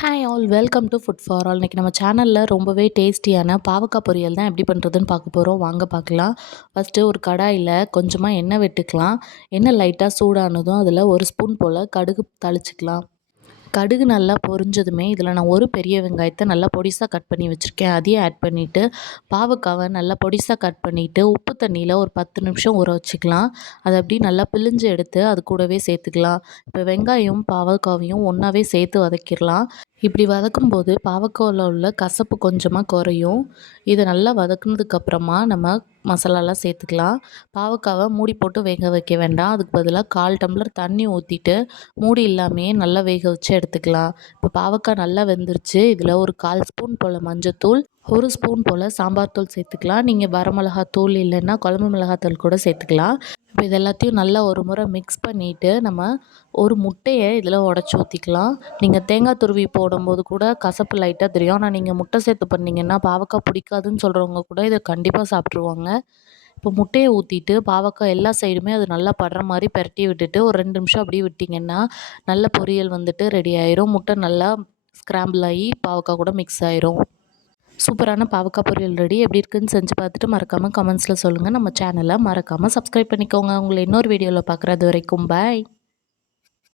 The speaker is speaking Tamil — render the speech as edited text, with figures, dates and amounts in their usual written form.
Hi all welcome to food for all. இன்றைக்கி நம்ம சேனலில் ரொம்பவே டேஸ்டியான பாவக்காய் பொரியல் தான் எப்படி பண்ணுறதுன்னு பார்க்க போகிறோம். வாங்க பார்க்கலாம். ஃபஸ்ட்டு ஒரு கடாயில் கொஞ்சமாக எண்ணெய் விட்டுக்கலாம். எண்ணெய் லைட்டாக சூடானதும் அதில் ஒரு ஸ்பூன் போல் கடுகு தாளிச்சிக்கலாம். கடுகு நல்லா பொரிஞ்சதுமே இதில் நான் ஒரு பெரிய வெங்காயத்தை நல்லா பொடிசாக கட் பண்ணி வச்சுருக்கேன். அதையும் ஆட் பண்ணிவிட்டு பாவக்காவை நல்லா பொடிசாக கட் பண்ணிவிட்டு உப்பு தண்ணியில் ஒரு 10 நிமிஷம் ஊற வச்சுக்கலாம். அதை அப்படி நல்லா பிழிஞ்சு எடுத்து அது கூடவே சேர்த்துக்கலாம். இப்போ வெங்காயம் பாவக்காவையும் ஒன்றாவே சேர்த்து வதக்கிடலாம். இப்படி வதக்கும்போது பாவக்காயில் உள்ள கசப்பு கொஞ்சமாக குறையும். இதை நல்லா வதக்குனதுக்கப்புறமா நம்ம மசாலாலாம் சேர்த்துக்கலாம். பாவக்காவை மூடி போட்டு வேக வைக்க வேண்டாம். அதுக்கு பதிலாக 1/4 டம்ளர் தண்ணி ஊற்றிட்டு மூடி இல்லாமையே நல்லா வேக வச்சு எடுத்துக்கலாம். இப்போ பாவக்காய் நல்லா வெந்துருச்சு. இதில் ஒரு 1/4 ஸ்பூன் போல் மஞ்சத்தூள், 1 ஸ்பூன் போல் சாம்பார் தூள் சேர்த்துக்கலாம். நீங்கள் வரமிளகாத்தூள் இல்லைன்னா குழம்பு மிளகாத்தூள் கூட சேர்த்துக்கலாம். இப்போ இது எல்லாத்தையும் நல்லா ஒரு முறை மிக்ஸ் பண்ணிவிட்டு நம்ம ஒரு முட்டையை இதில் உடச்சி ஊற்றிக்கலாம். நீங்கள் தேங்காய் துருவி போடும்போது கூட கசப்பு லைட்டாக தெரியும். ஆனால் நீங்கள் முட்டை சேர்த்து பண்ணிங்கன்னா பாவக்காய் பிடிக்காதுன்னு சொல்கிறவங்க கூட இதை கண்டிப்பாக சாப்பிட்ருவாங்க. இப்போ முட்டையை ஊற்றிட்டு பாவக்காய் எல்லா சைடுமே அது நல்லா படுற மாதிரி பெரட்டி விட்டுட்டு ஒரு 2 நிமிஷம் அப்படியே விட்டிங்கன்னா நல்ல பொரியல் வந்துட்டு ரெடி ஆயிரும். முட்டை நல்லா ஸ்க்ராம்பிள் ஆகி பாவக்காய் கூட மிக்ஸ் ஆயிரும். சூப்பரான பாவக்காய் பொரியல் ரெடி. எப்படி இருக்குன்னு செஞ்சு பார்த்துட்டு மறக்காமல் கமெண்ட்ஸில் சொல்லுங்கள். நம்ம சேனலை மறக்காமல் சப்ஸ்கிரைப் பண்ணிக்கோங்க. உங்களை இன்னொரு வீடியோவில் பார்க்குறது வரைக்கும் பாய்.